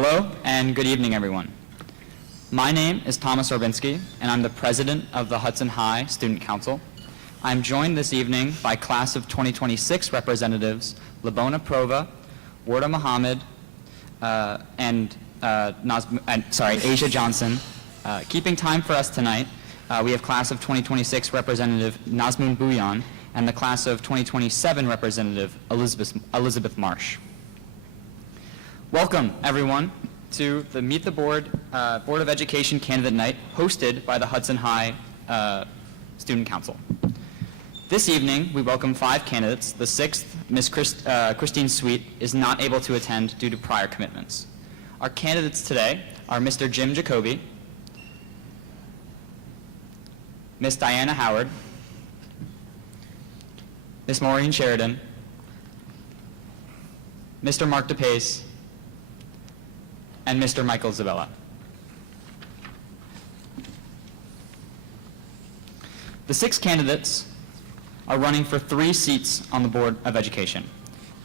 Hello and good evening, everyone. My name is Thomas Orbinski, and I'm the president of the Hudson High Student Council. I'm joined this evening by class of 2026 representatives Labona Prova, Warda Muhammad, and Asia Johnson. Keeping time for us tonight, we have class of 2026 representative Nazmoon Bouillon and the class of 2027 representative Elizabeth Marsh. Welcome, everyone, to the Meet the Board Board of Education Candidate Night hosted by the Hudson High Student Council. This evening, we welcome 5 candidates. The 6th, Ms. Christine Sweet, is not able to attend due to prior commitments. Our candidates today are Mr. Jim Jacoby, Ms. Diana Howard, Ms. Maureen Sheridan, Mr. Mark DePace, and Mr. Michael Zabella. The 6 candidates are running for 3 seats on the Board of Education.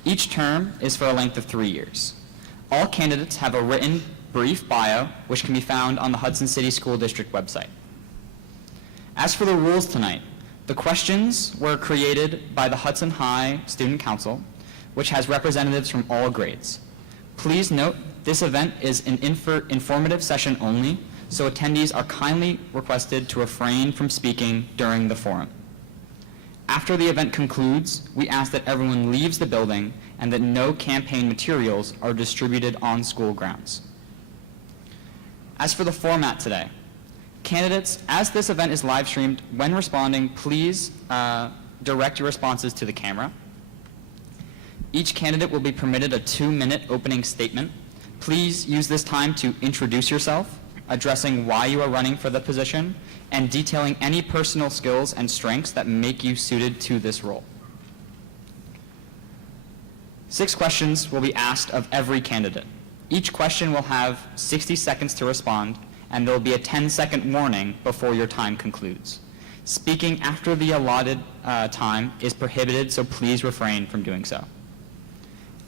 Each term is for a length of 3 years. All candidates have a written, brief bio, which can be found on the Hudson City School District website. As for the rules tonight, the questions were created by the Hudson High Student Council, which has representatives from all grades. Please note, this event is an informative session only, so attendees are kindly requested to refrain from speaking during the forum. After the event concludes, we ask that everyone leaves the building and that no campaign materials are distributed on school grounds. As for the format today, candidates, as this event is live streamed, when responding, please direct your responses to the camera. Each candidate will be permitted a 2-minute opening statement. Please use this time to introduce yourself, addressing why you are running for the position, and detailing any personal skills and strengths that make you suited to this role. 6 questions will be asked of every candidate. Each question will have 60 seconds to respond, and there will be a 10-second warning before your time concludes. Speaking after the allotted time is prohibited, so please refrain from doing so.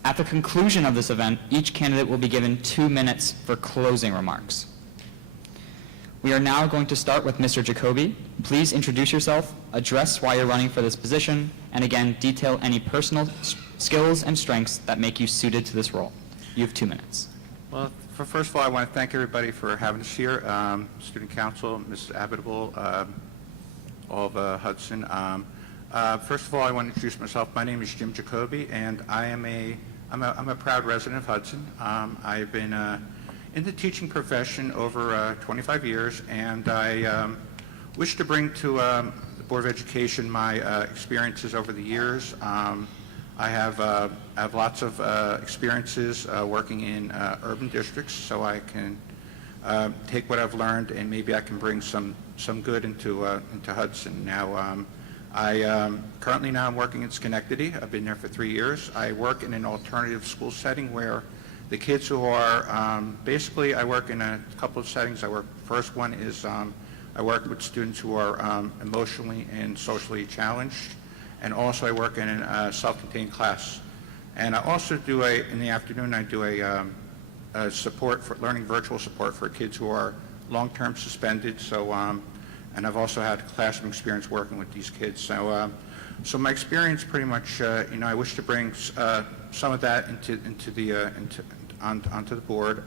At the conclusion of this event, each candidate will be given 2 minutes for closing remarks. We are now going to start with Mr. Jacoby. Please introduce yourself, address why you're running for this position, and again, detail any personal skills and strengths that make you suited to this role. You have 2 minutes. Well, first of all, I want to thank everybody for having us here, Student Council, Mrs. Abitable, all of Hudson. First of all, I want to introduce myself. My name is Jim Jacoby, and I'm a proud resident of Hudson. I've been in the teaching profession over 25 years, and I wish to bring to the Board of Education my experiences over the years. I have lots of experiences working in urban districts, so I can take what I've learned and maybe I can bring some good into Hudson. Now, currently now I'm working in Schenectady. I've been there for 3 years. I work in an alternative school setting where the kids who are, basically I work in a couple of settings. First one is I work with students who are emotionally and socially challenged, and also I work in a self-contained class. And I also do in the afternoon I do a support for learning virtual support for kids who are long-term suspended. So and I've also had classroom experience working with these kids. So, so my experience pretty much, I wish to bring some of that onto the board.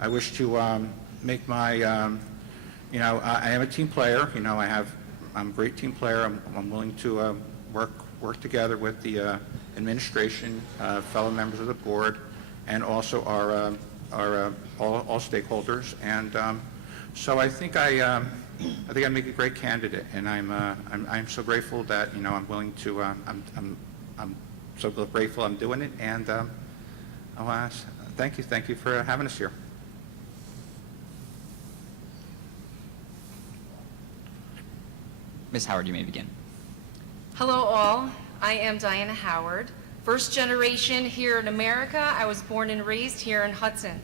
I wish to make my, I am a team player. I'm a great team player. I'm willing to work together with the administration, fellow members of the board, and also our all stakeholders. And so I think I make a great candidate, and I'm so grateful that I'm willing to. I'm so grateful I'm doing it, and I'll ask. Thank you for having us here. Ms. Howard, you may begin. Hello all, I am Diana Howard. First generation here in America. I was born and raised here in Hudson.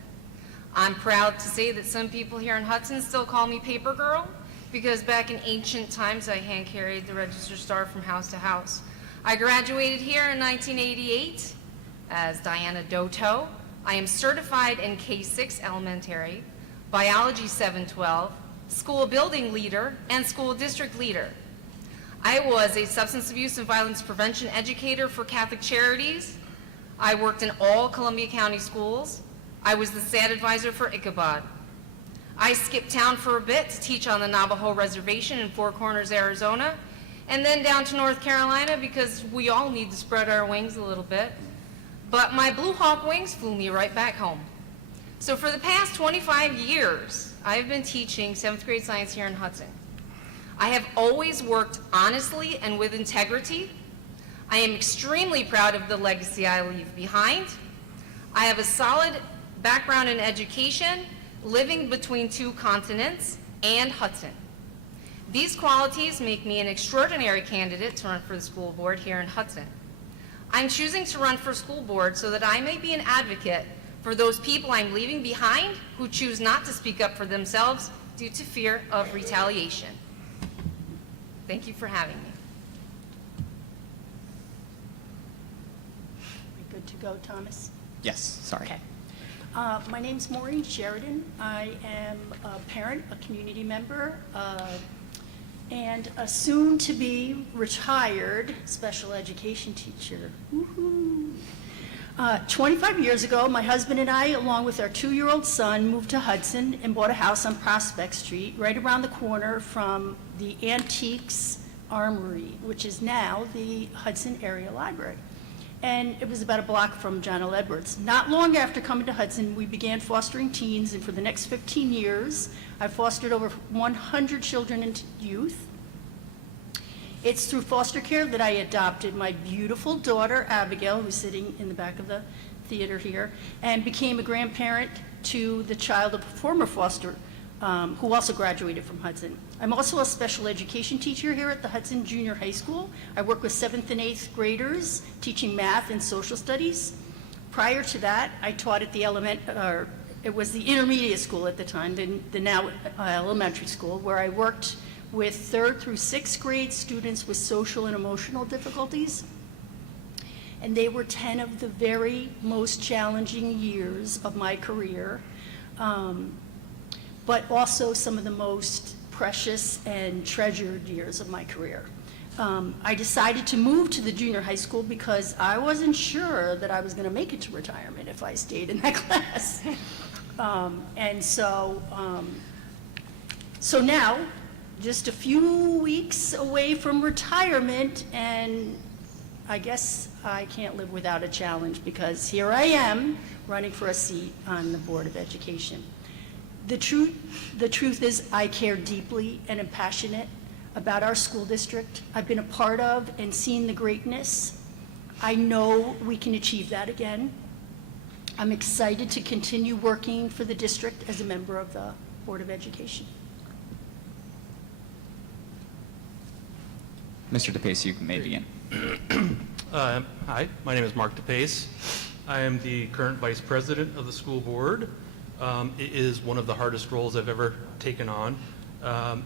I'm proud to say that some people here in Hudson still call me Paper Girl because back in ancient times I hand carried the Register Star from house to house. I graduated here in 1988 as Diana Doto. I am certified in K-6 elementary, biology 712, school building leader, and school district leader. I was a substance abuse and violence prevention educator for Catholic Charities. I worked in all Columbia County schools. I was the SAD advisor for Ichabod. I skipped town for a bit to teach on the Navajo Reservation in Four Corners, Arizona, and then down to North Carolina because we all need to spread our wings a little bit. But my Blue Hawk wings flew me right back home. So for the past 25 years, I've been teaching 7th grade science here in Hudson. I have always worked honestly and with integrity. I am extremely proud of the legacy I leave behind. I have a solid background in education, living between 2 continents and Hudson. These qualities make me an extraordinary candidate to run for the school board here in Hudson. I'm choosing to run for school board so that I may be an advocate for those people I'm leaving behind who choose not to speak up for themselves due to fear of retaliation. Thank you for having me. We good to go, Thomas? Yes, sorry. Okay. My name's Maureen Sheridan. I am a parent, a community member, and a soon-to-be retired special education teacher. Woohoo! 25 years ago, my husband and I, along with our 2-year-old son, moved to Hudson and bought a house on Prospect Street, right around the corner from the Antiques Armory, which is now the Hudson Area Library. And it was about a block from John L. Edwards. Not long after coming to Hudson, we began fostering teens, and for the next 15 years, I've fostered over 100 children and youth. It's through foster care that I adopted my beautiful daughter, Abigail, who's sitting in the back of the theater here, and became a grandparent to the child of a former foster who also graduated from Hudson. I'm also a special education teacher here at the Hudson Junior High School. I work with 7th and 8th graders, teaching math and social studies. Prior to that, I taught at the it was the intermediate school at the time, the now elementary school, where I worked with 3rd through 6th grade students with social and emotional difficulties. And they were 10 of the very most challenging years of my career, but also some of the most precious and treasured years of my career. I decided to move to the junior high school because I wasn't sure that I was going to make it to retirement if I stayed in that class. So now, just a few weeks away from retirement, and I guess I can't live without a challenge because here I am running for a seat on the Board of Education. The truth is I care deeply and am passionate about our school district. I've been a part of and seen the greatness. I know we can achieve that again. I'm excited to continue working for the district as a member of the Board of Education. Mr. DePace, you may begin. Hi, my name is Mark DePace. I am the current vice president of the school board. It is one of the hardest roles I've ever taken on.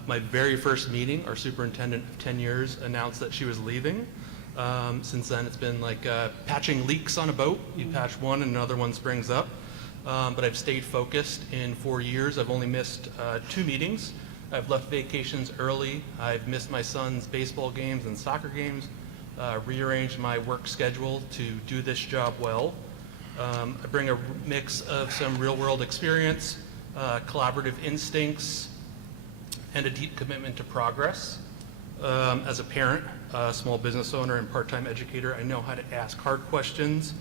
My very first meeting, our superintendent of 10 years announced that she was leaving. Since then, it's been like patching leaks on a boat. You patch one and another one springs up. But I've stayed focused in 4 years. I've only missed 2 meetings. I've left vacations early. I've missed my son's baseball games and soccer games, rearranged my work schedule to do this job well. I bring a mix of some real-world experience, collaborative instincts, and a deep commitment to progress. As a parent, a small business owner, and part-time educator, I know how to ask hard questions,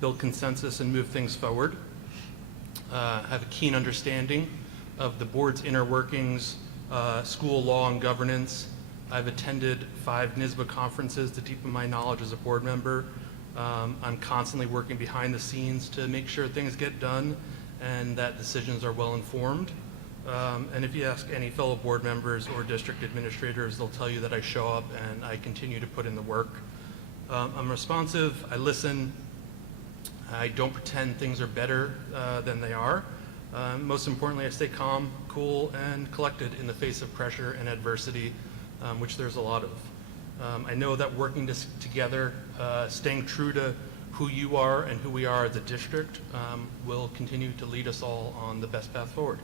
build consensus, and move things forward. I have a keen understanding of the board's inner workings, school law and governance. I've attended 5 NYSBA conferences to deepen my knowledge as a board member. I'm constantly working behind the scenes to make sure things get done and that decisions are well informed. And if you ask any fellow board members or district administrators, they'll tell you that I show up and I continue to put in the work. I'm responsive, I listen, I don't pretend things are better than they are. Most importantly, I stay calm, cool, and collected in the face of pressure and adversity, which there's a lot of. I know that working together, staying true to who you are and who we are as a district will continue to lead us all on the best path forward.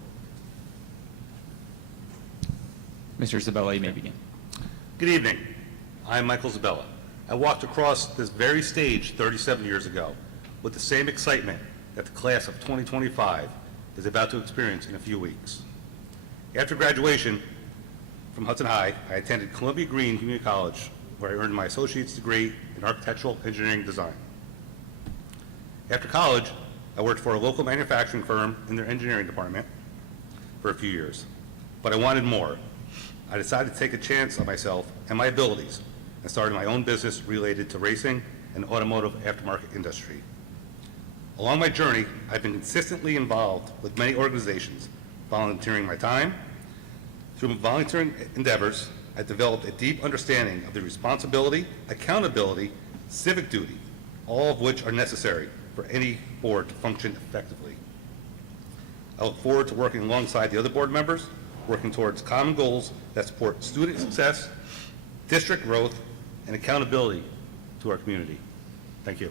Mr. Isabella, you may begin. Good evening. I'm Michael Zabella. I walked across this very stage 37 years ago with the same excitement that the class of 2025 is about to experience in a few weeks. After graduation from Hudson High, I attended Columbia Green Community College, where I earned my associate's degree in architectural engineering design. After college, I worked for a local manufacturing firm in their engineering department for a few years, but I wanted more. I decided to take a chance on myself and my abilities and started my own business related to racing and automotive aftermarket industry. Along my journey, I've been consistently involved with many organizations, volunteering my time. Through volunteering endeavors, I developed a deep understanding of the responsibility, accountability, civic duty, all of which are necessary for any board to function effectively. I look forward to working alongside the other board members, working towards common goals that support student success, district growth, and accountability to our community. Thank you.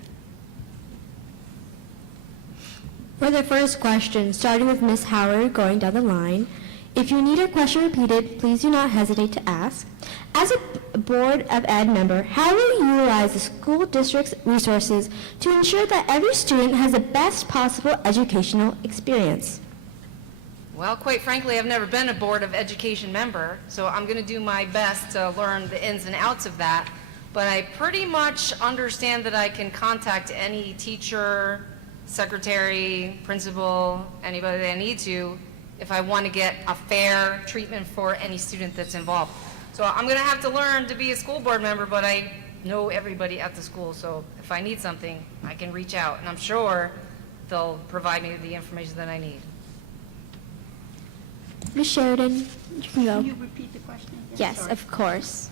For the first question, starting with Ms. Howard going down the line, if you need your question repeated, please do not hesitate to ask. As a Board of Ed member, how will you utilize the school district's resources to ensure that every student has the best possible educational experience? Well, quite frankly, I've never been a Board of Education member, so I'm going to do my best to learn the ins and outs of that. But I pretty much understand that I can contact any teacher, secretary, principal, anybody that I need to, if I want to get a fair treatment for any student that's involved. So I'm going to have to learn to be a school board member, but I know everybody at the school, so if I need something, I can reach out, and I'm sure they'll provide me the information that I need. Ms. Sheridan, you can go. Can you repeat the question again? Yes, Sorry. of course.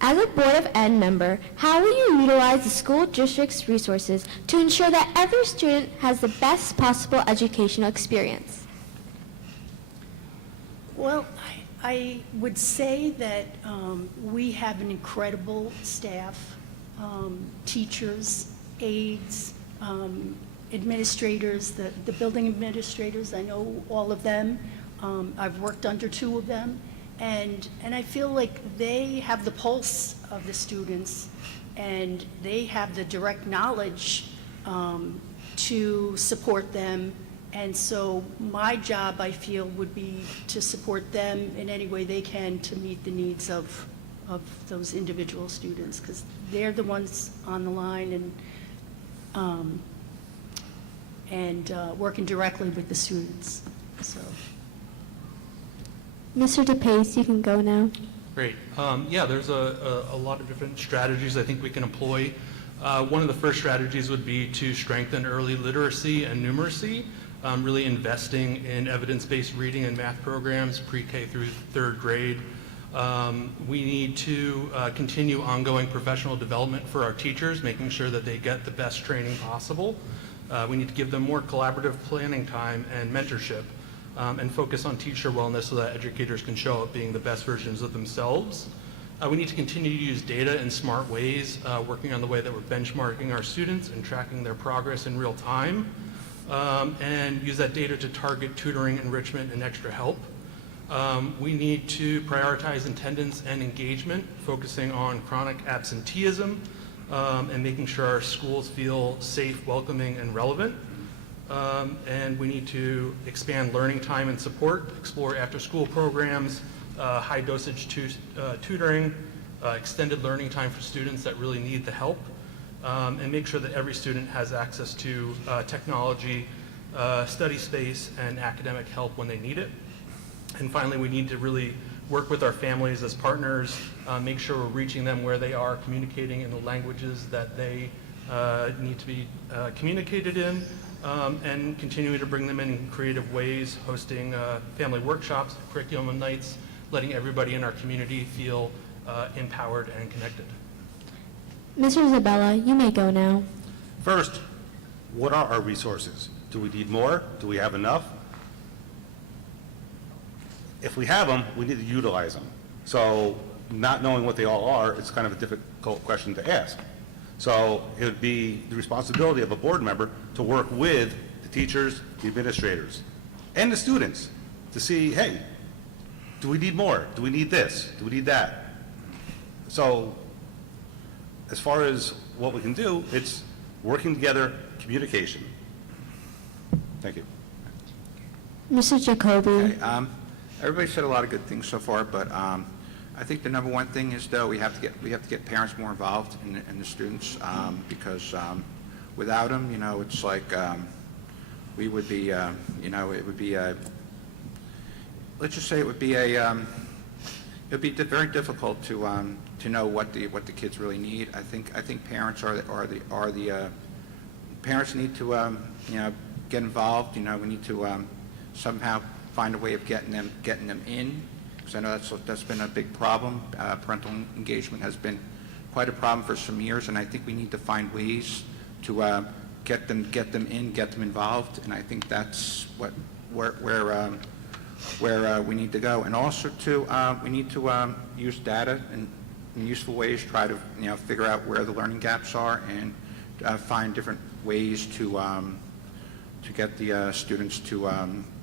As a Board of Ed member, how will you utilize the school district's resources to ensure that every student has the best possible educational experience? Well, I would say that we have an incredible staff, teachers, aides, administrators, the building administrators, I know all of them. I've worked under two of them, and I feel like they have the pulse of the students, and they have the direct knowledge to support them. And so my job, I feel, would be to support them in any way they can to meet the needs of those individual students, because they're the ones on the line and working directly with the students, so. Mr. DePace, you can go now. Great. Yeah, there's a lot of different strategies I think we can employ. One of the first strategies would be to strengthen early literacy and numeracy, really investing in evidence-based reading and math programs pre-K through third grade. We need to continue ongoing professional development for our teachers, making sure that they get the best training possible. We need to give them more collaborative planning time and mentorship, and focus on teacher wellness so that educators can show up being the best versions of themselves. We need to continue to use data in smart ways, working on the way that we're benchmarking our students and tracking their progress in real time, and use that data to target tutoring, enrichment, and extra help. We need to prioritize attendance and engagement, focusing on chronic absenteeism, and making sure our schools feel safe, welcoming, and relevant. And we need to expand learning time and support, explore after-school programs, high-dosage tutoring, extended learning time for students that really need the help, and make sure that every student has access to technology, study space, and academic help when they need it. And finally, we need to really work with our families as partners, make sure we're reaching them where they are, communicating in the languages that they need to be communicated in, and continuing to bring them in creative ways, hosting family workshops, curriculum nights, letting everybody in our community feel empowered and connected. Mr. Isabella, you may go now. First, what are our resources? Do we need more? Do we have enough? If we have them, we need to utilize them. So not knowing what they all are, it's kind of a difficult question to ask. So it would be the responsibility of a board member to work with the teachers, the administrators, and the students to see, hey, do we need more? Do we need this? Do we need that? So as far as what we can do, it's working together, communication. Thank you. Mr. Jacoby. Okay, everybody said a lot of good things so far, but I think the number one thing is, though, we have to get parents more involved in the students, because without them, you know, it's like we would be, you know, it would be a, let's just say it would be a, it would be very difficult to know what the kids really need. I think parents are the parents need to you know, get involved. You know, we need to somehow find a way of getting them in, because I know that's been a big problem. Parental engagement has been quite a problem for some years, and I think we need to find ways to get them in, get them involved, and I think that's where we need to go. And also too, we need to use data in useful ways, try to, you know, figure out where the learning gaps are, and find different ways to get the students to,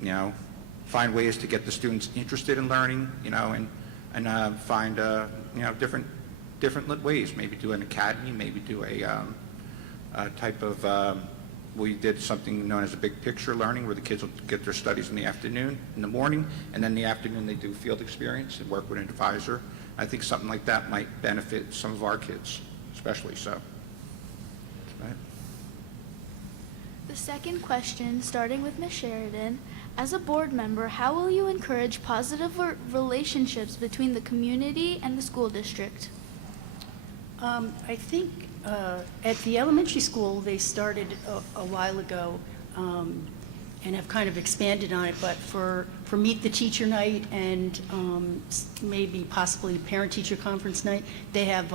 you know, find ways to get the students interested in learning, you know, and find, you know, different ways. Maybe do an academy, maybe do a type of, we did something known as a big picture learning, where the kids will get their studies in the morning, and then in the afternoon they do field experience and work with an advisor. I think something like that might benefit some of our kids, especially so. Right. The second question, starting with Ms. Sheridan. As a board member, how will you encourage positive relationships between the community and the school district? I think at the elementary school, they started a while ago and have kind of expanded on it, but for Meet the Teacher Night and maybe possibly Parent-Teacher Conference Night, they have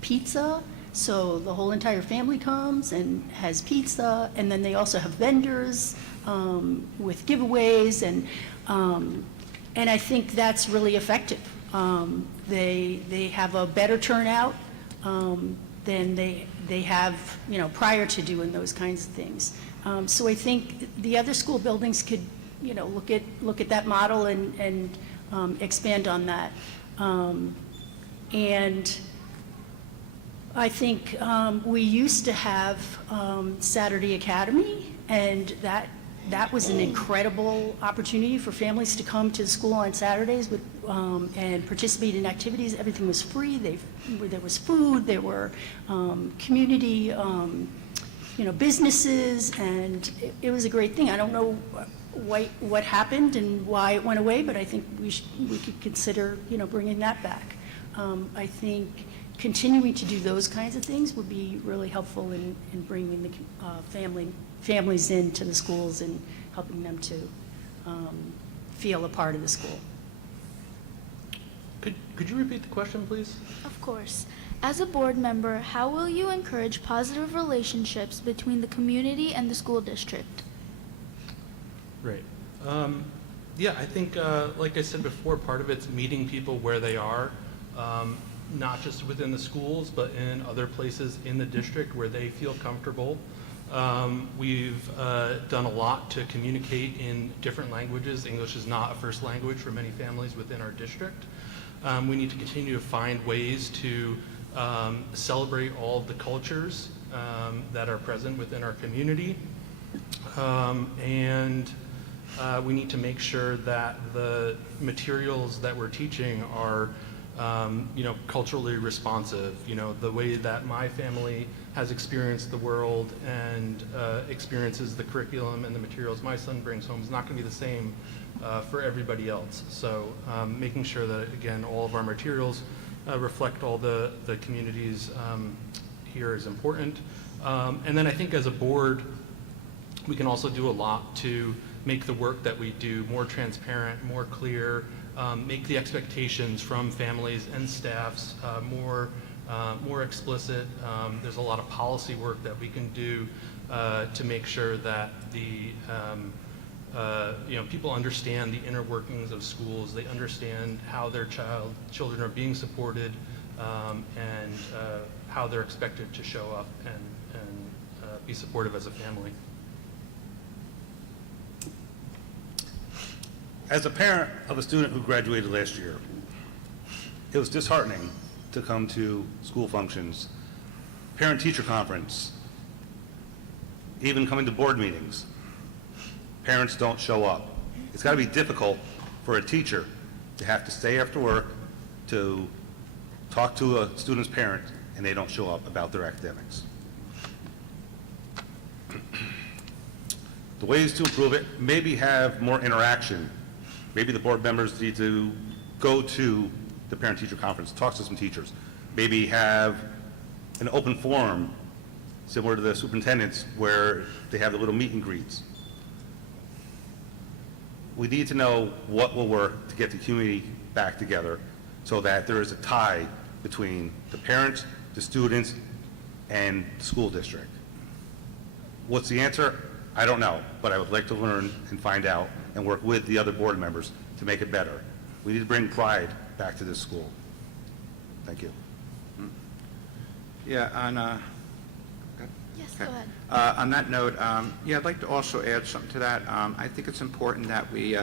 pizza, so the whole entire family comes and has pizza, and then they also have vendors with giveaways, and I think that's really effective. They have a better turnout than they have, you know, prior to doing those kinds of things. So I think the other school buildings could, you know, look at that model and expand on that. And I think we used to have Saturday Academy, and that was an incredible opportunity for families to come to the school on Saturdays with, and participate in activities. Everything was free. There was food. There were community, you know, businesses, and it was a great thing. I don't know what happened and why it went away, but I think we could consider, you know, bringing that back. I think continuing to do those kinds of things would be really helpful in bringing the families into the schools and helping them to feel a part of the school. Could you repeat the question, please? Of course. As a board member, how will you encourage positive relationships between the community and the school district? Right. Yeah, I think, like I said before, part of it's meeting people where they are, not just within the schools, but in other places in the district where they feel comfortable. We've done a lot to communicate in different languages. English is not a first language for many families within our district. We need to continue to find ways to celebrate all of the cultures that are present within our community. And we need to make sure that the materials that we're teaching are you know, culturally responsive. You know, the way that my family has experienced the world and experiences the curriculum and the materials my son brings home is not going to be the same for everybody else. So making sure that, again, all of our materials reflect all the communities here is important. And then I think as a board, we can also do a lot to make the work that we do more transparent, more clear, make the expectations from families and staffs more explicit. There's a lot of policy work that we can do to make sure that the you know, people understand the inner workings of schools. They understand how their children are being supported and how they're expected to show up and be supportive as a family. As a parent of a student who graduated last year, it was disheartening to come to school functions, parent-teacher conference, even coming to board meetings. Parents don't show up. It's got to be difficult for a teacher to have to stay after work to talk to a student's parent and they don't show up about their academics. The ways to improve it, maybe have more interaction. Maybe the board members need to go to the parent-teacher conference, talk to some teachers. Maybe have an open forum similar to the superintendent's where they have the little meet and greets. We need to know what will work to get the community back together so that there is a tie between the parents, the students, and the school district. What's the answer? I don't know, but I would like to learn and find out and work with the other board members to make it better. We need to bring pride back to this school. Thank you. Yeah, Yes, go ahead. on that note, yeah, I'd like to also add something to that. I think it's important that we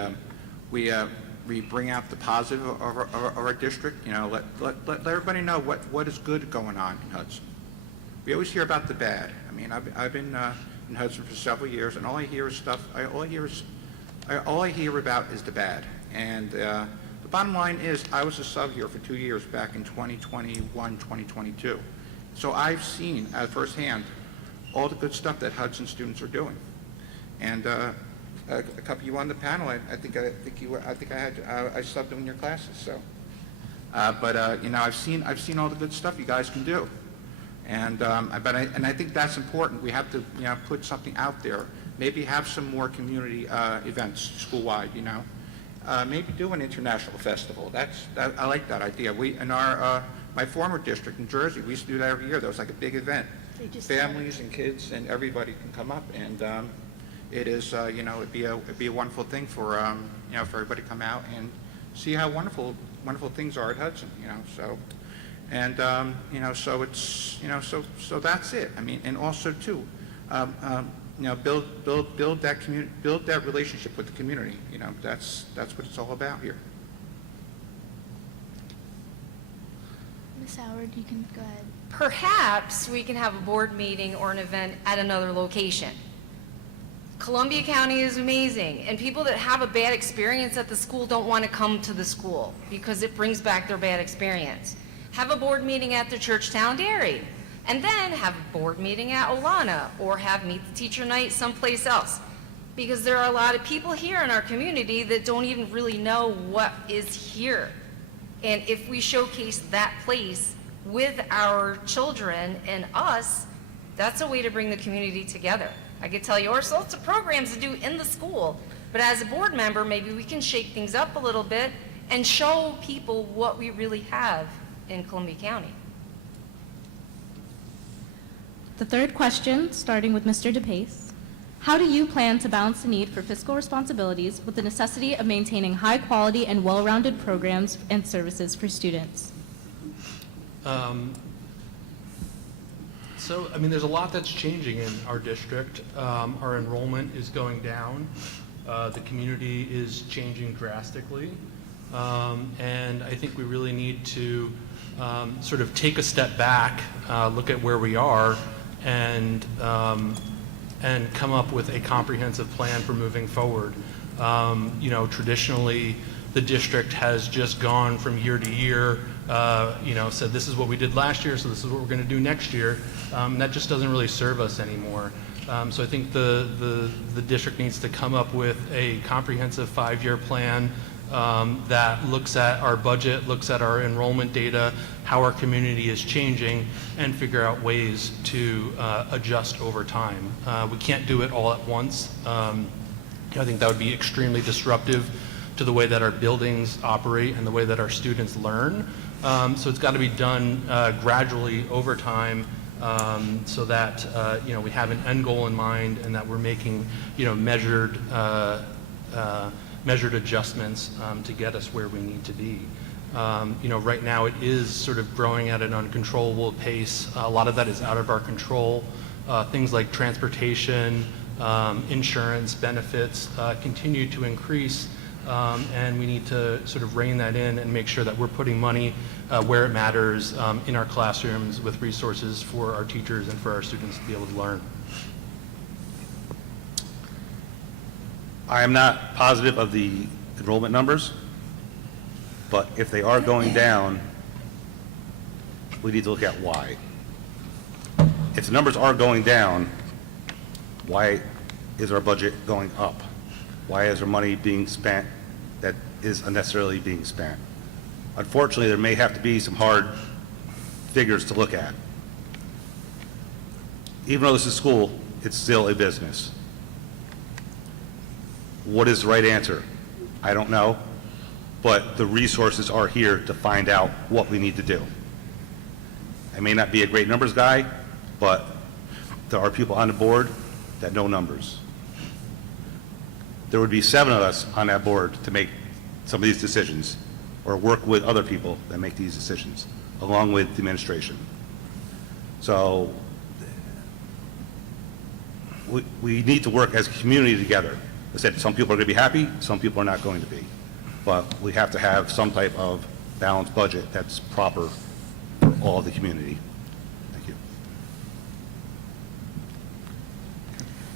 bring out the positive of our district. You know, let everybody know what is good going on in Hudson. We always hear about the bad. I mean, I've been in Hudson for several years, and all I hear is stuff. All I hear about is the bad. And the bottom line is, I was a sub here for 2 years back in 2021, 2022. So I've seen firsthand all the good stuff that Hudson students are doing. And a couple of you on the panel, I think I subbed in your classes. So, you know, I've seen all the good stuff you guys can do. And I think that's important. We have to, you know, put something out there. Maybe have some more community events school-wide. You know, maybe do an international festival. I like that idea. We in my former district in Jersey, we used to do that every year. There was like a big event. Families and kids and everybody can come up, and it is, you know, it'd be a wonderful thing for you know, for everybody to come out and see how wonderful things are at Hudson. You know, so. And you know, so it's, you know, so that's it. I mean, and also too, you know, build that relationship with the community. You know, that's what it's all about here. Ms. Howard, you can go ahead. Perhaps we can have a board meeting or an event at another location. Columbia County is amazing, and people that have a bad experience at the school don't want to come to the school because it brings back their bad experience. Have a board meeting at the Churchtown Dairy, and then have a board meeting at Olana, or have Meet the Teacher Night someplace else. Because there are a lot of people here in our community that don't even really know what is here. And if we showcase that place with our children and us, that's a way to bring the community together. I could tell you all sorts of programs to do in the school, but as a board member, maybe we can shake things up a little bit and show people what we really have in Columbia County. The third question, starting with Mr. DePace. How do you plan to balance the need for fiscal responsibilities with the necessity of maintaining high quality and well-rounded programs and services for students? So, I mean, there's a lot that's changing in our district. Our enrollment is going down. The community is changing drastically. And I think we really need to sort of take a step back, look at where we are, and come up with a comprehensive plan for moving forward. You know, traditionally, the district has just gone from year to year, you know, said this is what we did last year, so this is what we're going to do next year. That just doesn't really serve us anymore. So I think the district needs to come up with a comprehensive 5-year plan that looks at our budget, looks at our enrollment data, how our community is changing, and figure out ways to adjust over time. We can't do it all at once. I think that would be extremely disruptive to the way that our buildings operate and the way that our students learn. So it's got to be done gradually over time, so that you know, we have an end goal in mind and that we're making, you know, measured adjustments to get us where we need to be. Right now it is sort of growing at an uncontrollable pace. A lot of that is out of our control. Things like transportation, insurance, benefits continue to increase, and we need to sort of rein that in and make sure that we're putting money where it matters in our classrooms with resources for our teachers and for our students to be able to learn. I am not positive of the enrollment numbers, but if they are going down, we need to look at why. If the numbers are going down, why is our budget going up? Why is there money being spent that is unnecessarily being spent? Unfortunately, there may have to be some hard figures to look at. Even though this is school, it's still a business. What is the right answer? I don't know, but the resources are here to find out what we need to do. I may not be a great numbers guy, but there are people on the board that know numbers. There would be 7 of us on that board to make some of these decisions, or work with other people that make these decisions, along with the administration. So we need to work as a community together. I said, some people are going to be happy, some people are not going to be. But we have to have some type of balanced budget that's proper for all of the community. Thank you.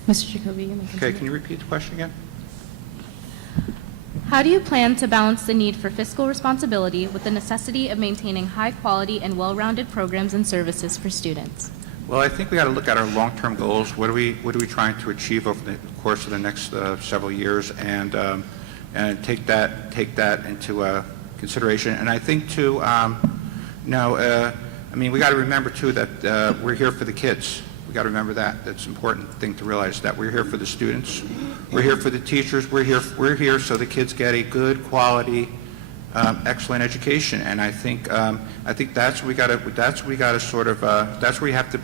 Mr. Jacoby, you may Okay, continue. can you repeat the question again? How do you plan to balance the need for fiscal responsibility with the necessity of maintaining high-quality and well-rounded programs and services for students? Well, I think we got to look at our long-term goals. What are we trying to achieve over the course of the next several years, and take that into consideration. And I think too, I mean, we got to remember too that we're here for the kids. We got to remember that. That's an important thing to realize, that we're here for the students, we're here for the teachers, we're here so the kids get a good quality, excellent education. And I think that's where we got to sort of that's where we have to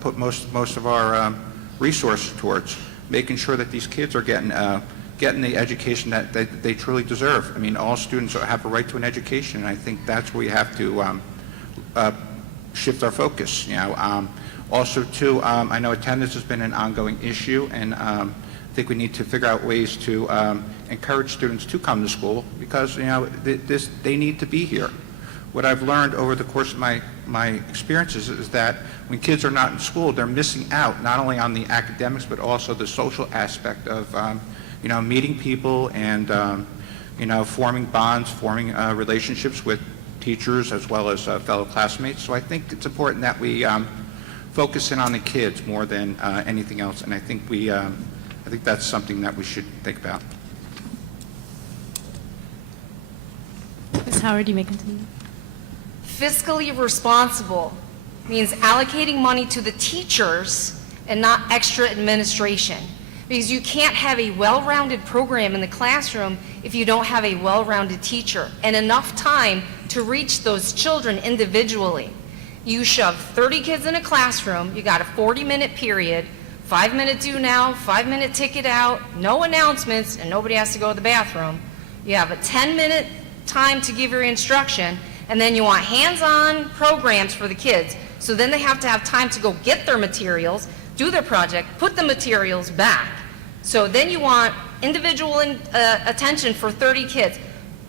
put most of our resources towards, making sure that these kids are getting the education that they truly deserve. I mean, all students have a right to an education, and I think that's where we have to shift our focus. Also, too, I know attendance has been an ongoing issue, and I think we need to figure out ways to encourage students to come to school, because they need to be here. What I've learned over the course of my experiences is that when kids are not in school, they're missing out not only on the academics but also the social aspect of meeting people and forming bonds, forming relationships with teachers as well as fellow classmates. So I think it's important that we focus in on the kids more than anything else, and I think that's something that we should think about. Ms. Howard, you may continue. Fiscally responsible means allocating money to the teachers and not extra administration. Because you can't have a well-rounded program in the classroom if you don't have a well-rounded teacher and enough time to reach those children individually. You shove 30 kids in a classroom, you got a 40-minute period, 5-minute due now, 5-minute ticket out, no announcements, and nobody has to go to the bathroom. You have a 10-minute time to give your instruction, and then you want hands-on programs for the kids. So then they have to have time to go get their materials, do their project, put the materials back. So then you want individual attention for 30 kids.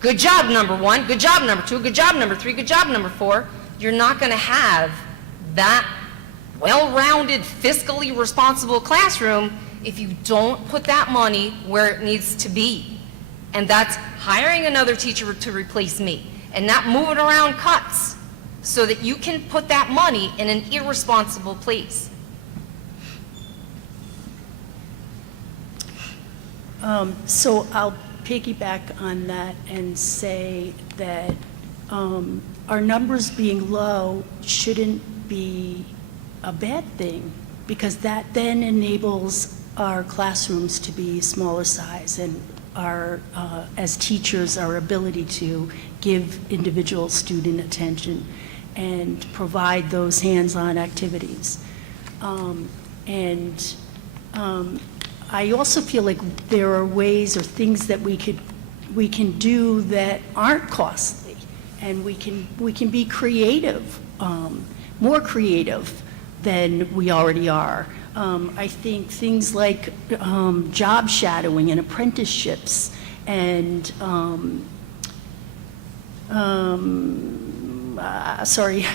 Good job, number 1, good job, number 2, good job, number 3, good job, number 4. You're not going to have that well-rounded, fiscally responsible classroom if you don't put that money where it needs to be. And that's hiring another teacher to replace me and not moving around cuts so that you can put that money in an irresponsible place. So I'll piggyback on that and say that our numbers being low shouldn't be a bad thing, because that then enables our classrooms to be smaller size, and our, as teachers, our ability to give individual student attention and provide those hands-on activities. I also feel like there are ways or things that we can do that aren't costly and we can be creative, more creative than we already are. I think things like job shadowing and apprenticeships and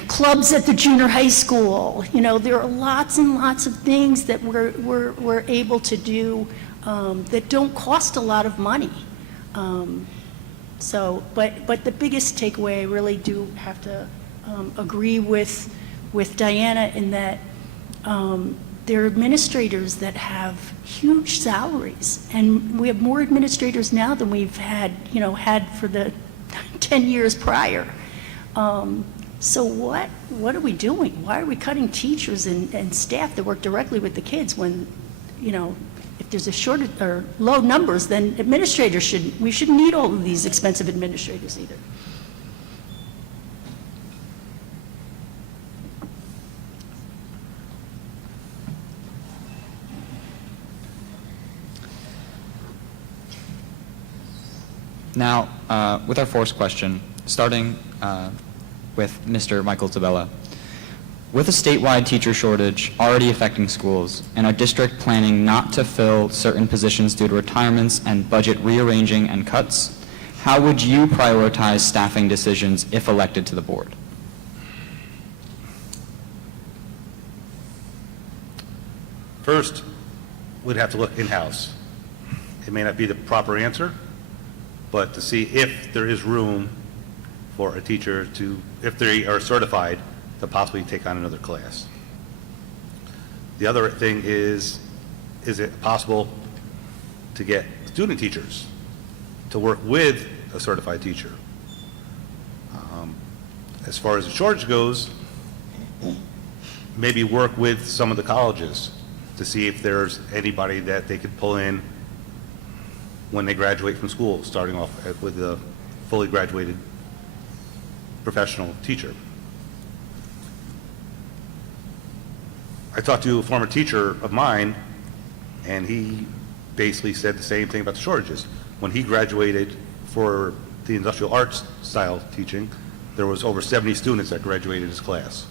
clubs at the junior high school. You know, there are lots and lots of things that we're able to do that don't cost a lot of money. But the biggest takeaway, I really do have to agree with Diana in that there are administrators that have huge salaries, and we have more administrators now than we've had for the 10 years prior. So what are we doing? Why are we cutting teachers and staff that work directly with the kids when, if there's a shortage or low numbers, then administrators we shouldn't need all of these expensive administrators either. Now, with our fourth question, starting with Mr. Michael Zabella. With a statewide teacher shortage already affecting schools and our district planning not to fill certain positions due to retirements and budget rearranging and cuts, how would you prioritize staffing decisions if elected to the board? First, we'd have to look in-house. It may not be the proper answer, but to see if there is room for a teacher to, if they are certified, to possibly take on another class. The other thing is it possible to get student teachers to work with a certified teacher? As far as the shortage goes, maybe work with some of the colleges to see if there's anybody that they could pull in when they graduate from school, starting off with a fully graduated professional teacher. I talked to a former teacher of mine, and he basically said the same thing about the shortages. When he graduated for the industrial arts style teaching, there was over 70 students that graduated his class.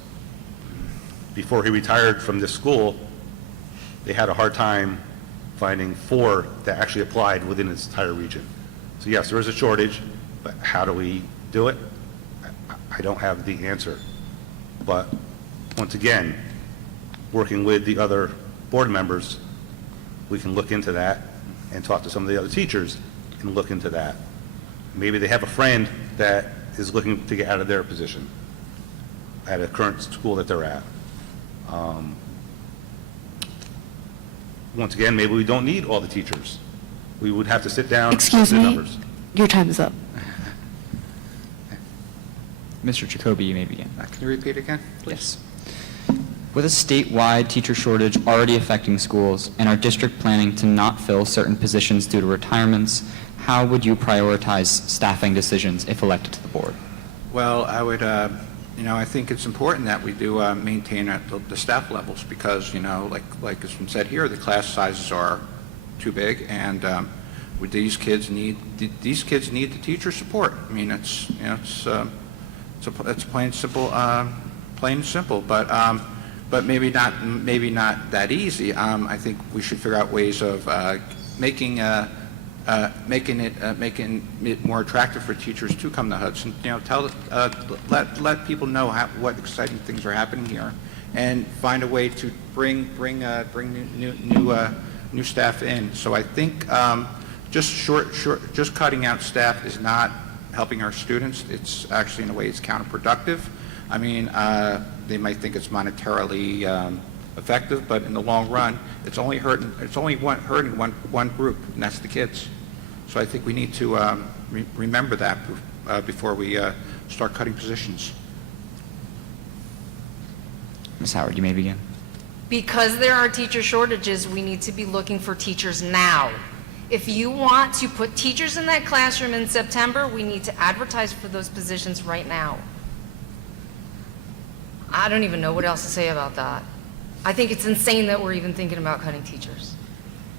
Before he retired from this school, they had a hard time finding 4 that actually applied within its entire region. So yes, there is a shortage, but how do we do it? I don't have the answer. But once again, working with the other board members, we can look into that and talk to some of the other teachers and look into that. Maybe they have a friend that is looking to get out of their position at a current school that they're at. Once again, maybe we don't need all the teachers. We would have to sit down and Excuse look at the me, numbers. your time is up. Mr. Jacoby, you may begin. Can you repeat again, please? Yes. With a statewide teacher shortage already affecting schools and our district planning to not fill certain positions due to retirements, how would you prioritize staffing decisions if elected to the board? Well, I would, I think it's important that we do maintain the staff levels because, like has been said here, the class sizes are too big, and with these kids need the teacher support. I mean, it's plain and simple, but maybe not that easy. I think we should figure out ways of making it more attractive for teachers to come to Hudson. Let people know what exciting things are happening here, and find a way to bring new staff in. So I think just cutting out staff is not helping our students. It's actually, in a way, it's counterproductive. I mean, they might think it's monetarily effective, but in the long run, it's only hurting one group, and that's the kids. So I think we need to remember that before we start cutting positions. Ms. Howard, you may begin. Because there are teacher shortages, we need to be looking for teachers now. If you want to put teachers in that classroom in September, we need to advertise for those positions right now. I don't even know what else to say about that. I think it's insane that we're even thinking about cutting teachers.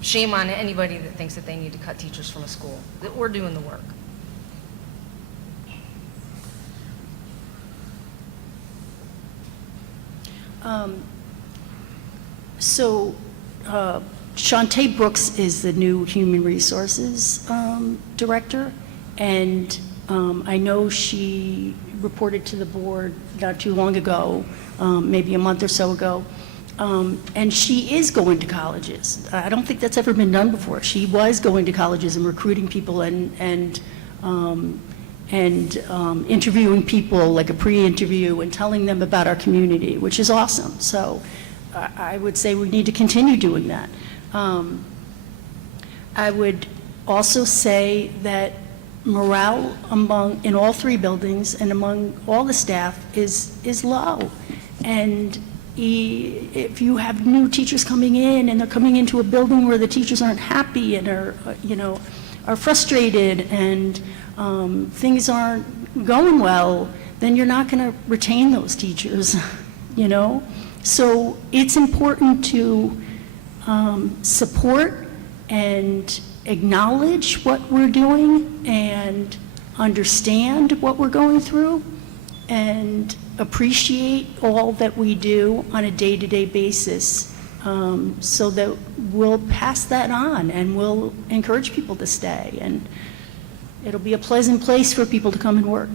Shame on anybody that thinks that they need to cut teachers from a school, that we're doing the work. So Shantae Brooks is the new Human Resources Director, and I know she reported to the board not too long ago, maybe a month or so ago, and she is going to colleges. I don't think that's ever been done before. She was going to colleges and recruiting people and interviewing people, like a pre-interview, and telling them about our community, which is awesome. So I would say we need to continue doing that. I would also say that morale in all three buildings and among all the staff is low. And if you have new teachers coming in and they're coming into a building where the teachers aren't happy and are frustrated and things aren't going well, then you're not going to retain those teachers, So it's important to support and acknowledge what we're doing and understand what we're going through and appreciate all that we do on a day-to-day basis, so that we'll pass that on and we'll encourage people to stay, and it'll be a pleasant place for people to come and work.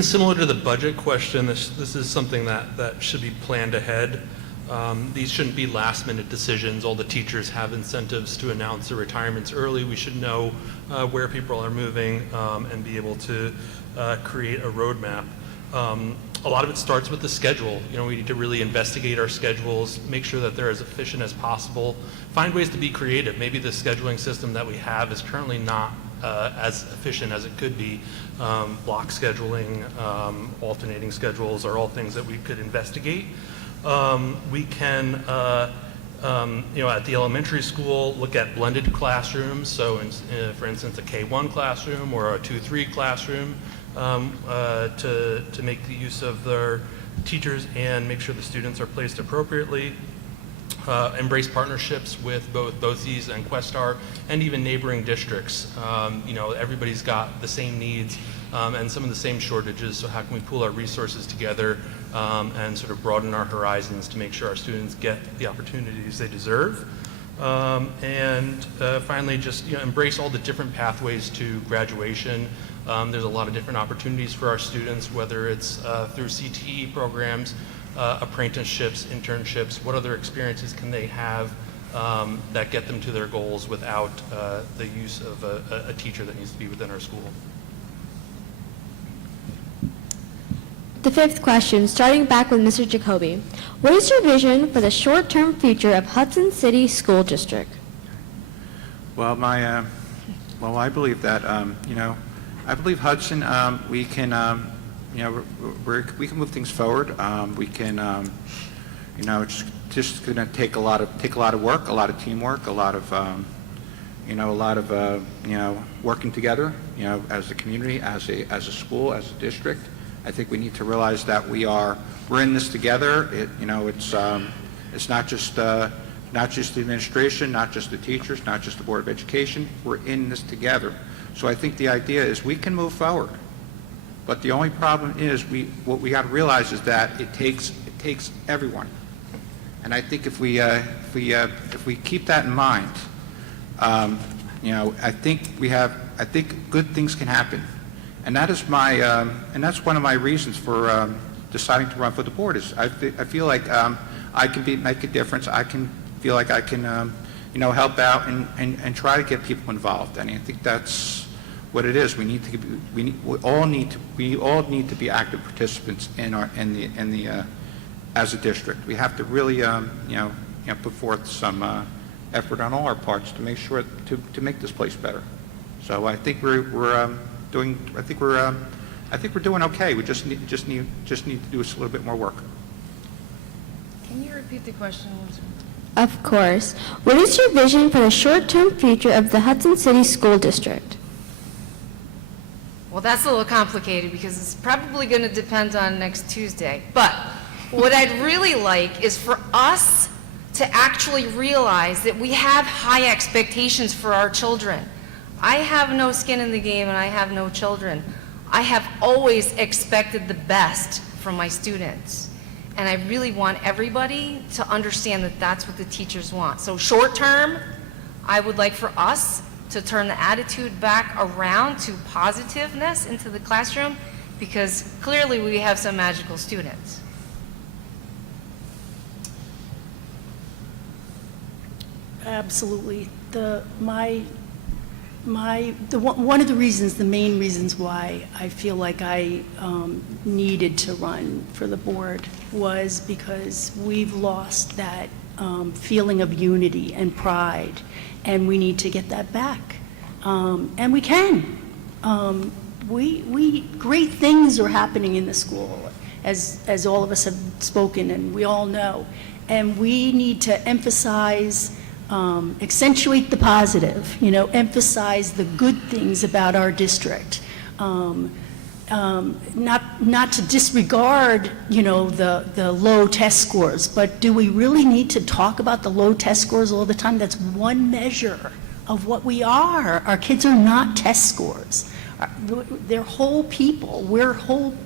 Similar to the budget question, this is something that should be planned ahead. These shouldn't be last-minute decisions. All the teachers have incentives to announce their retirements early. We should know where people are moving and be able to create a roadmap. A lot of it starts with the schedule. We need to really investigate our schedules, make sure that they're as efficient as possible, find ways to be creative. Maybe the scheduling system that we have is currently not as efficient as it could be. Block scheduling, alternating schedules are all things that we could investigate. We can, at the elementary school, look at blended classrooms. So, for instance, a K-1 classroom or a 2-3 classroom to make the use of their teachers and make sure the students are placed appropriately. Embrace partnerships with both BOCES and Questar and even neighboring districts. Everybody's got the same needs and some of the same shortages, so how can we pool our resources together and sort of broaden our horizons to make sure our students get the opportunities they deserve? Finally, just embrace all the different pathways to graduation. There's a lot of different opportunities for our students, whether it's through CTE programs, apprenticeships, internships. What other experiences can they have that get them to their goals without the use of a teacher that needs to be within our school? The fifth question, starting back with Mr. Jacoby. What is your vision for the short-term future of Hudson City School District? Well, I believe that, I believe Hudson, we can, we can move things forward. We can, it's just going to take a lot of work, a lot of teamwork, a lot of, working together, as a community, as a school, as a district. I think we need to realize that we're in this together. It's not just the administration, not just the teachers, not just the Board of Education. We're in this together. So I think the idea is we can move forward. But the only problem is what we got to realize is that it takes everyone. And I think if we keep that in mind, I think good things can happen. And that is and that's one of my reasons for deciding to run for the board. Is I feel like I can make a difference. I can feel like I can, help out and try to get people involved. And I think that's what it is. We all need to be active participants in the as a district. We have to really, put forth some effort on all our parts to make sure to make this place better. So I think we're doing okay. We just need to do a little bit more work. Can you repeat the question? Of course. What is your vision for the short-term future of the Hudson City School District? Well, that's a little complicated because it's probably going to depend on next Tuesday. But what I'd really like is for us to actually realize that we have high expectations for our children. I have no skin in the game and I have no children. I have always expected the best from my students. And I really want everybody to understand that that's what the teachers want. So short term, I would like for us to turn the attitude back around to positiveness into the classroom, because clearly we have some magical students. Absolutely. One of the reasons, the main reasons why I feel like I needed to run for the board was because we've lost that feeling of unity and pride, and we need to get that back. And we can. Great things are happening in the school, as all of us have spoken, and we all know. And we need to emphasize, accentuate the positive, emphasize the good things about our district. Not to disregard, the low test scores, but do we really need to talk about the low test scores all the time? That's one measure of what we are. Our kids are not test scores. They're whole people. We're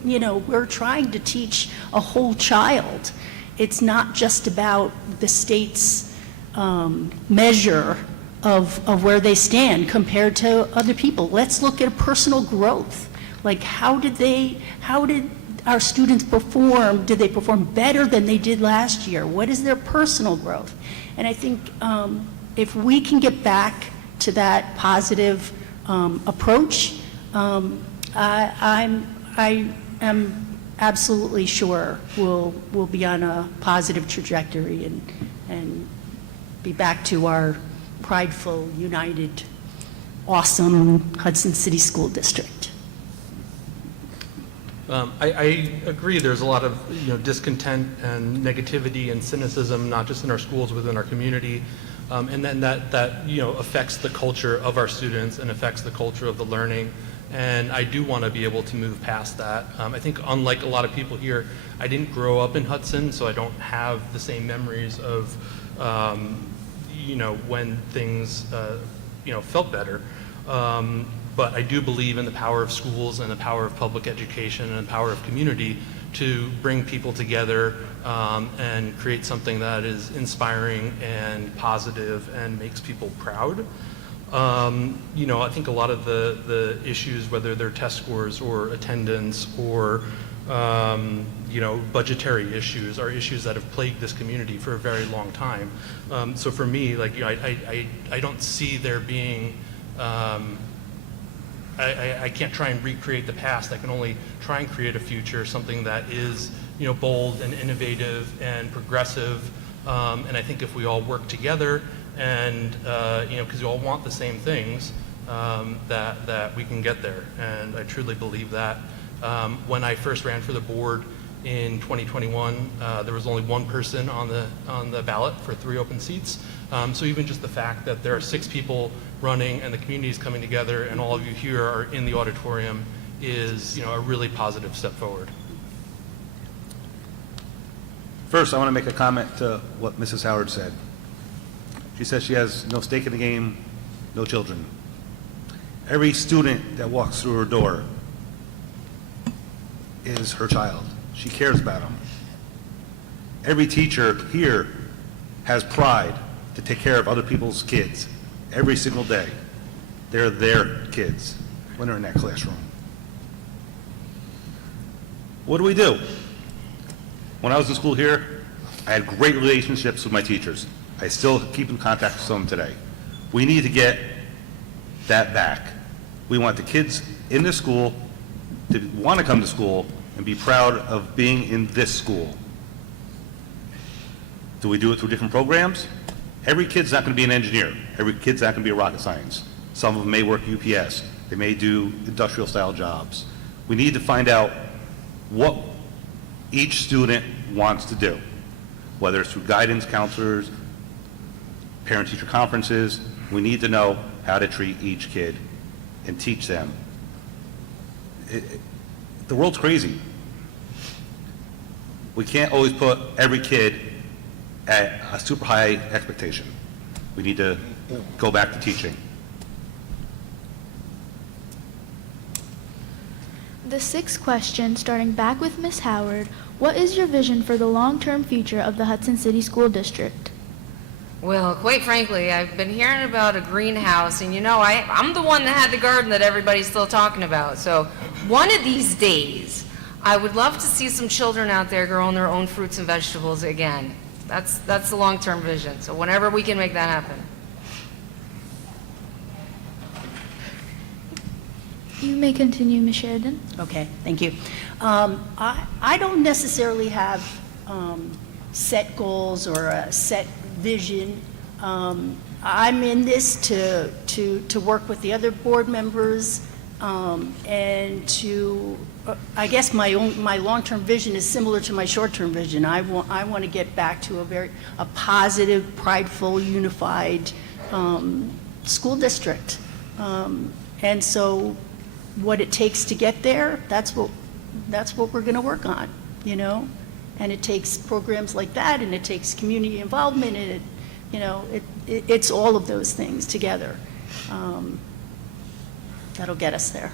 we're trying to teach a whole child. It's not just about the state's measure of where they stand compared to other people. Let's look at personal growth. Like, how did our students perform? Did they perform better than they did last year? What is their personal growth? And I think if we can get back to that positive approach, I am absolutely sure we'll be on a positive trajectory and be back to our prideful, united, awesome Hudson City School District. I agree. There's a lot of discontent and negativity and cynicism, not just in our schools, within our community, and then that affects the culture of our students and affects the culture of the learning. And I do want to be able to move past that. I think, unlike a lot of people here, I didn't grow up in Hudson, so I don't have the same memories of when things felt better. But I do believe in the power of schools and the power of public education and the power of community to bring people together and create something that is inspiring and positive and makes people proud. I think a lot of the issues, whether they're test scores or attendance or budgetary issues, are issues that have plagued this community for a very long time. So for me, I don't see there being I can't try and recreate the past. I can only try and create a future, something that is, bold and innovative and progressive. And I think if we all work together and, because we all want the same things, that we can get there. And I truly believe that. When I first ran for the board in 2021, there was only one person on the ballot for 3 open seats. So even just the fact that there are 6 people running and the community is coming together and all of you here are in the auditorium is, a really positive step forward. First, I want to make a comment to what Mrs. Howard said. She says she has no stake in the game, no children. Every student that walks through her door is her child. She cares about them. Every teacher here has pride to take care of other people's kids every single day. They're their kids when they're in that classroom. What do we do? When I was in school here, I had great relationships with my teachers. I still keep in contact with some today. We need to get that back. We want the kids in this school to want to come to school and be proud of being in this school. Do we do it through different programs? Every kid's not going to be an engineer. Every kid's not going to be a rocket science. Some of them may work UPS. They may do industrial style jobs. We need to find out what each student wants to do, whether it's through guidance counselors, parent-teacher conferences. We need to know how to treat each kid and teach them. The world's crazy. We can't always put every kid at a super high expectation. We need to go back to teaching. The sixth question, starting back with Ms. Howard, what is your vision for the long-term future of the Hudson City School District? Well, quite frankly, I've been hearing about a greenhouse, and I'm the one that had the garden that everybody's still talking about. So one of these days, I would love to see some children out there growing their own fruits and vegetables again. That's the long-term vision. So whenever we can make that happen. You may continue, Ms. Sheridan. Okay, thank you. I don't necessarily have set goals or a set vision. I'm in this to work with the other board members and to, I guess my long-term vision is similar to my short-term vision. I want to get back to a positive, prideful, unified school district. And so what it takes to get there, that's what we're going to work on, And it takes programs like that, and it takes community involvement, and it's all of those things together that'll get us there.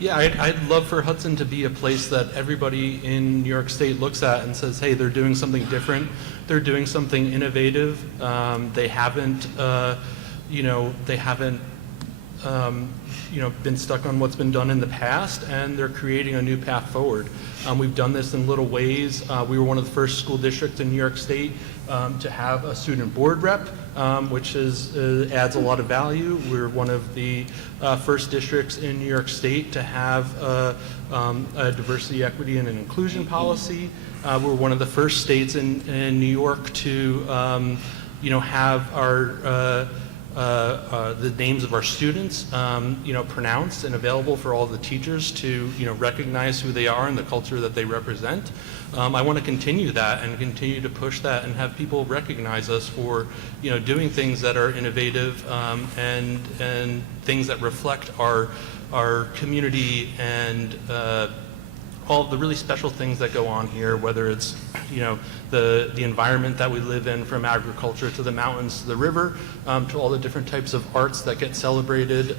Yeah, I'd love for Hudson to be a place that everybody in New York State looks at and says, hey, they're doing something different. They're doing something innovative. They haven't been stuck on what's been done in the past, and they're creating a new path forward. We've done this in little ways. We were one of the first school districts in New York State to have a student board rep, which adds a lot of value. We're one of the first districts in New York State to have a diversity, equity, and an inclusion policy. We're one of the first states in New York to have our the names of our students, pronounced and available for all the teachers to, recognize who they are and the culture that they represent. I want to continue that and continue to push that and have people recognize us for, doing things that are innovative and things that reflect our community and all the really special things that go on here, whether it's, the environment that we live in, from agriculture to the mountains to the river, to all the different types of arts that get celebrated,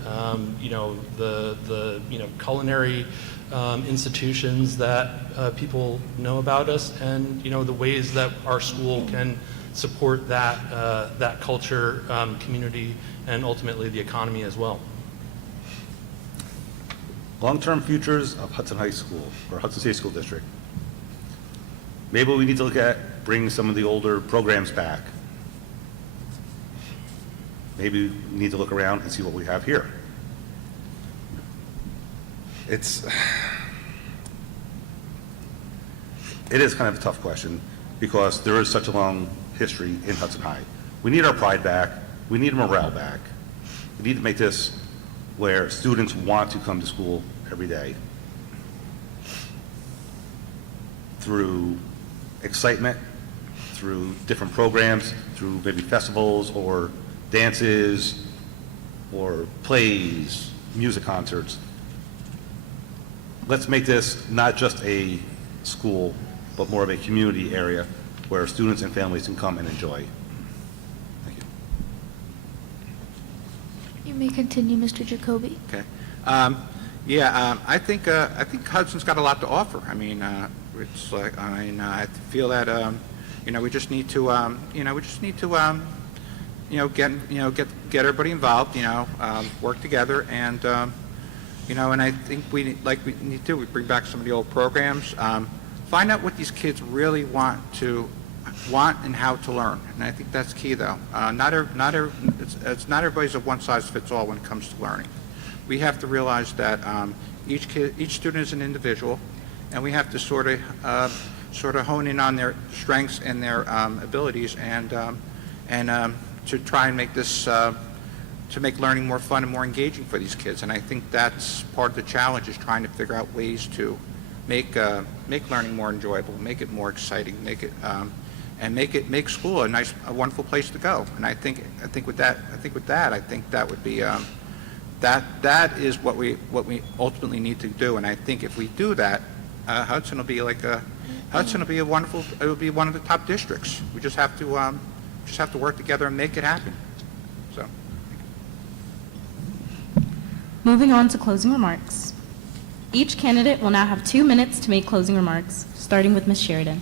the culinary institutions that people know about us, and the ways that our school can support that culture, community, and ultimately the economy as well. Long-term futures of Hudson High School, or Hudson City School District. Maybe we need to look at bringing some of the older programs back. Maybe we need to look around and see what we have here. It is kind of a tough question because there is such a long history in Hudson High. We need our pride back. We need morale back. We need to make this where students want to come to school every day through excitement, through different programs, through maybe festivals or dances or plays, music concerts. Let's make this not just a school, but more of a community area where students and families can come and enjoy. Thank you. You may continue, Mr. Jacoby. Okay. I think Hudson's got a lot to offer. I mean, it's like I feel that we just need to get everybody involved. Work together, and and I think we need to bring back some of the old programs. Find out what these kids really want and how to learn, and I think that's key. Though not everybody's a one-size-fits-all when it comes to learning. We have to realize that each student is an individual, and we have to sort of hone in on their strengths and their abilities, and to try and make this to make learning more fun and more engaging for these kids. And I think that's part of the challenge, is trying to figure out ways to make learning more enjoyable, make it more exciting, make school a wonderful place to go. And I think with that would be that is what we ultimately need to do. And I think if we do that, Hudson will be wonderful. It will be one of the top districts. We just have to work together and make it happen. So. Moving on to closing remarks. Each candidate will now have 2 minutes to make closing remarks, starting with Ms. Sheridan.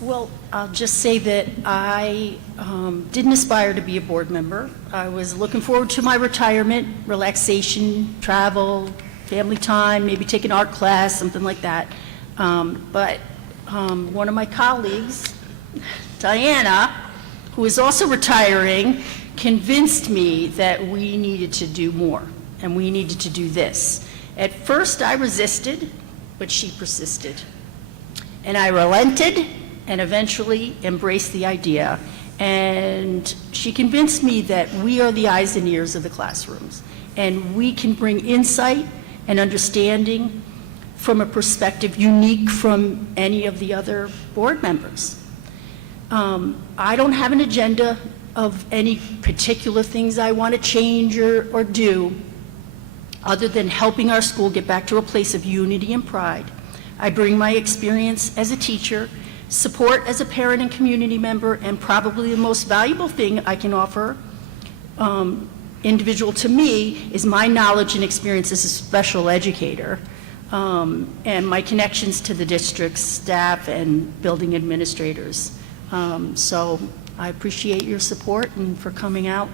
Well, I'll just say that I didn't aspire to be a board member. I was looking forward to my retirement, relaxation, travel, family time, maybe take an art class, something like that. But one of my colleagues, Diana, who is also retiring, convinced me that we needed to do more, and we needed to do this. At first, I resisted, but she persisted. And I relented and eventually embraced the idea. And she convinced me that we are the eyes and ears of the classrooms, and we can bring insight and understanding from a perspective unique from any of the other board members. I don't have an agenda of any particular things I want to change or do, other than helping our school get back to a place of unity and pride. I bring my experience as a teacher, support as a parent and community member, and probably the most valuable thing I can offer individual to me is my knowledge and experience as a special educator, and my connections to the district's staff and building administrators. So I appreciate your support and for coming out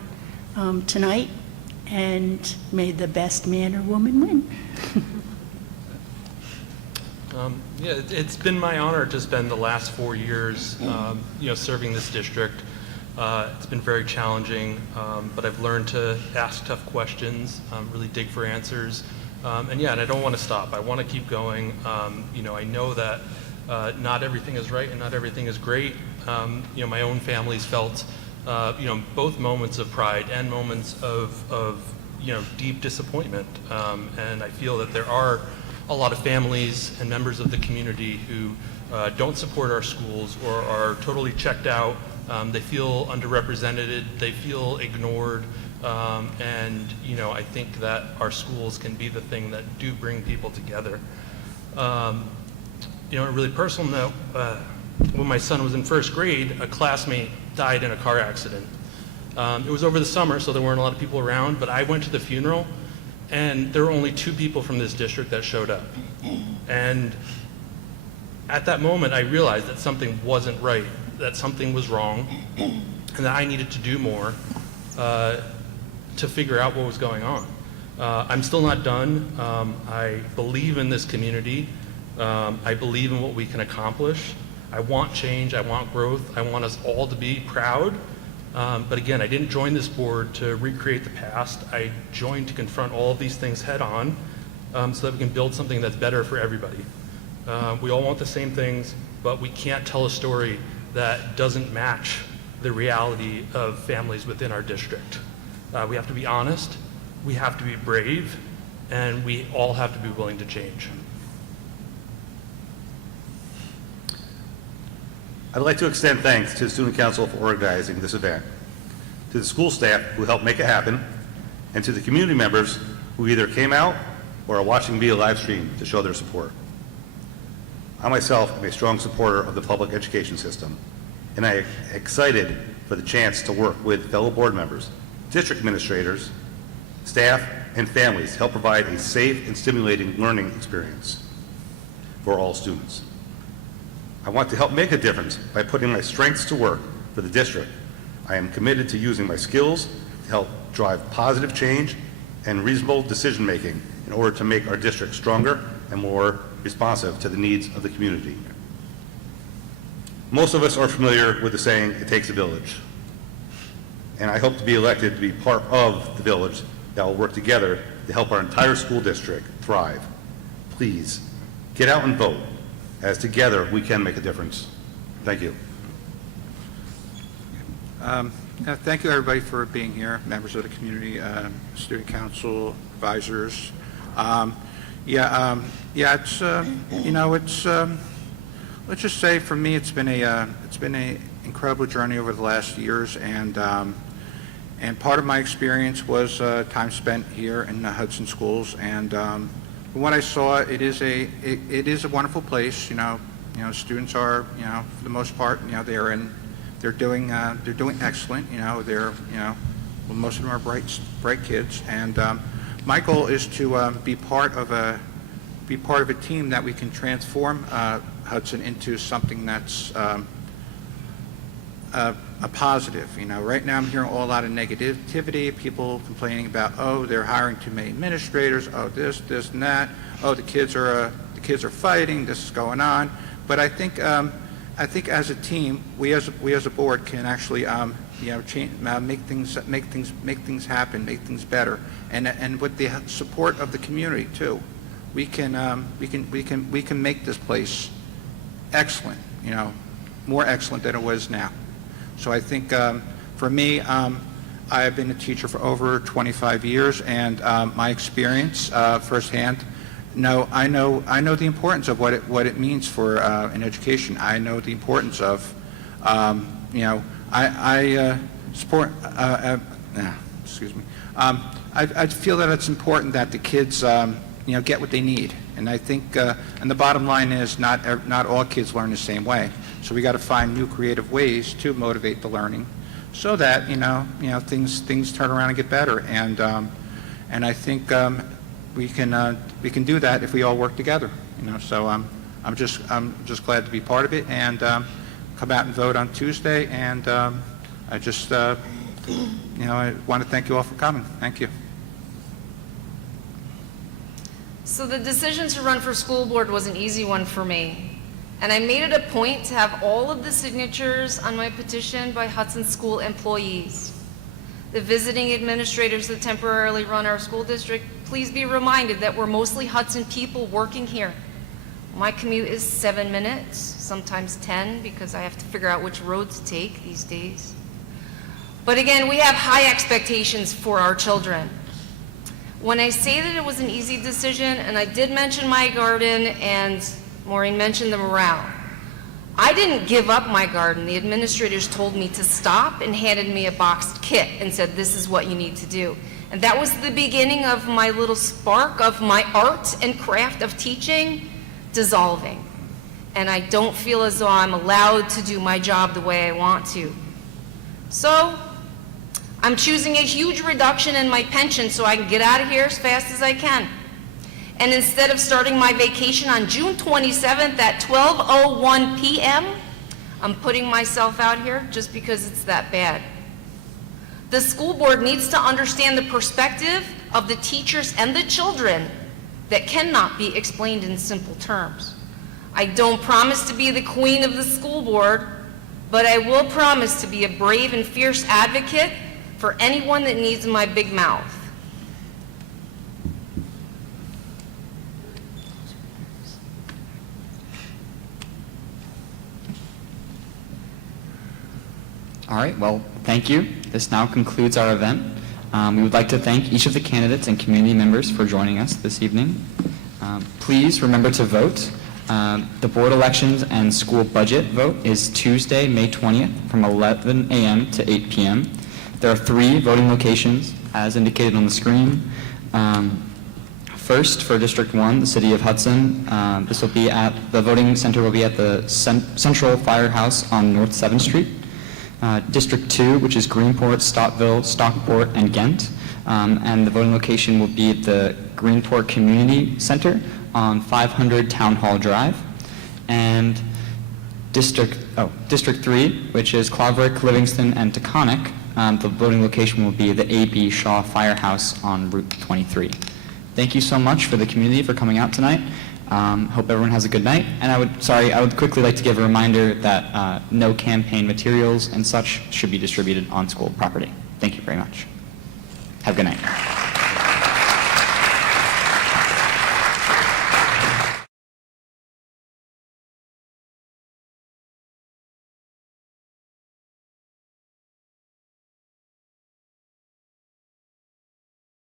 tonight, and may the best man or woman win. Yeah, it's been my honor to spend the last 4 years, serving this district. It's been very challenging, but I've learned to ask tough questions, really dig for answers, and I don't want to stop. I want to keep going. I know that not everything is right and not everything is great. My own family's felt, both moments of pride and moments of deep disappointment, and I feel that there are a lot of families and members of the community who don't support our schools or are totally checked out. They feel underrepresented, they feel ignored, and I think that our schools can be the thing that do bring people together. On a really personal note, when my son was in first grade, a classmate died in a car accident. It was over the summer, so there weren't a lot of people around, but I went to the funeral, and there were only 2 people from this district that showed up. And at that moment, I realized that something wasn't right, that something was wrong, and that I needed to do more to figure out what was going on. I'm still not done. I believe in this community. I believe in what we can accomplish. I want change. I want growth. I want us all to be proud. But again, I didn't join this board to recreate the past. I joined to confront all of these things head on, so that we can build something that's better for everybody. We all want the same things, but we can't tell a story that doesn't match the reality of families within our district. We have to be honest, we have to be brave, and we all have to be willing to change. I'd like to extend thanks to the Student Council for organizing this event, to the school staff who helped make it happen, and to the community members who either came out or are watching via live stream to show their support. I myself am a strong supporter of the public education system, and I am excited for the chance to work with fellow board members, district administrators, staff, and families to help provide a safe and stimulating learning experience for all students. I want to help make a difference by putting my strengths to work for the district. I am committed to using my skills to help drive positive change and reasonable decision-making in order to make our district stronger and more responsive to the needs of the community. Most of us are familiar with the saying, "It takes a village." And I hope to be elected to be part of the village that will work together to help our entire school district thrive. Please, get out and vote, as together we can make a difference. Thank you. Thank you, everybody, for being here, members of the community, student council, advisors. It's let's just say for me, it's been a incredible journey over the last years, and part of my experience was time spent here in the Hudson schools, and from what I saw, it is a wonderful place. Students are, for the most part, they're doing excellent. well, most of them are bright kids, and my goal is to be part of a team that we can transform Hudson into something that's a positive. You know, right now I'm hearing a lot of negativity, people complaining about, oh, they're hiring too many administrators, oh, this, and that, oh, the kids are fighting, this is going on. But I think as a team, we as a board can actually change, make things happen, make things better, and with the support of the community too, we can make this place excellent, you know, more excellent than it was now. So I think for me, I have been a teacher for over 25 years, and my experience firsthand, I know the importance of what it means for an education. I know the importance of, I support. Excuse me. I feel that it's important that the kids, get what they need, and I think, and the bottom line is not all kids learn the same way. So we got to find new creative ways to motivate the learning, so that things turn around and get better. And I think we can do that if we all work together. So I'm just glad to be part of it, and come out and vote on Tuesday. And I just I want to thank you all for coming. Thank you. So the decision to run for school board was an easy one for me. And I made it a point to have all of the signatures on my petition by Hudson school employees. The visiting administrators that temporarily run our school district, please be reminded that we're mostly Hudson people working here. My commute is 7 minutes, sometimes 10, because I have to figure out which road to take these days. But again, we have high expectations for our children. When I say that it was an easy decision, and I did mention my garden, and Maureen mentioned the morale, I didn't give up my garden. The administrators told me to stop and handed me a boxed kit and said, this is what you need to do. And that was the beginning of my little spark of my art and craft of teaching dissolving. And I don't feel as though I'm allowed to do my job the way I want to. So I'm choosing a huge reduction in my pension so I can get out of here as fast as I can. And instead of starting my vacation on June 27th at 12:01 p.m., I'm putting myself out here just because it's that bad. The school board needs to understand the perspective of the teachers and the children that cannot be explained in simple terms. I don't promise to be the queen of the school board, but I will promise to be a brave and fierce advocate for anyone that needs my big mouth. All right, well, thank you. This now concludes our event. We would like to thank each of the candidates and community members for joining us this evening. Please remember to vote. The board elections and school budget vote is Tuesday, May 20th from 11 a.m. to 8 p.m. There are 3 voting locations as indicated on the screen. First, for District 1, the City of Hudson, this will be at, the voting center will be at the Central Firehouse on North 7th Street. District 2, which is Greenport, Stottville, Stockport, and Ghent. And the voting location will be at the Greenport Community Center on 500 Town Hall Drive. And District 3, which is Claverick, Livingston, and Taconic, the voting location will be the A.B. Shaw Firehouse on Route 23. Thank you so much for the community for coming out tonight. Hope everyone has a good night. And I would quickly like to give a reminder that no campaign materials and such should be distributed on school property. Thank you very much. Have a good night.